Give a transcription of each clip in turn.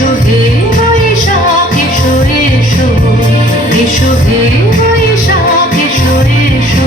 এসো হে বৈশাখ এসো এসো, এসো হে বৈশাখ এসো এসো।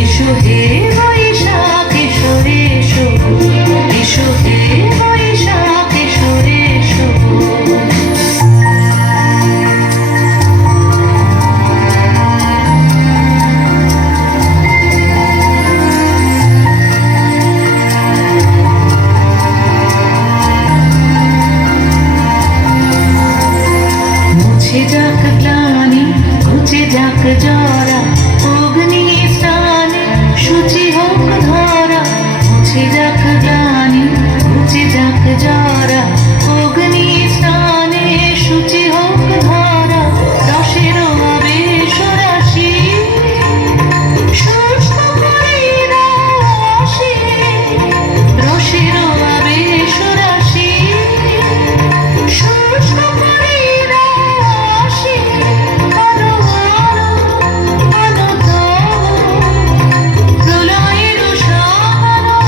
এসো হে বৈশাখ এসো এসো, এসো হে বৈশাখ এসো এসো। মুছে যাক গ্লানি, ঘুচে যাক জরা, অগ্নি স্নানে শুচি হোক ধরা। মুছে যাক গ্লানি, ঘুচে যাক জরা, অগ্নি স্নানে শুচি হোক ধরা। রসের আবেশ রাশি শুষ্ক করে দাও আসি, রসের আবেশ রাশি শুষ্ক করে দাও আসি। আলো আলো আলো দাও, প্রলয়ের উষার আলো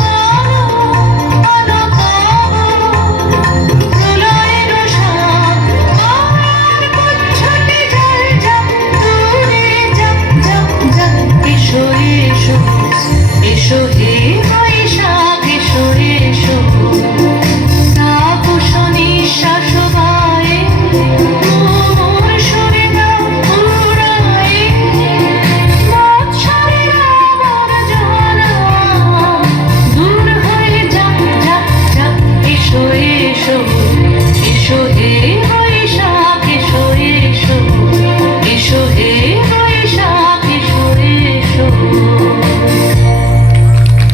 আলো দাও, প্রলয়ের উষার। আর মুচ্ছটে জল ঝাপ দূরে ঝাপ ঝাপ ঝাপ। এসো এসো, এসো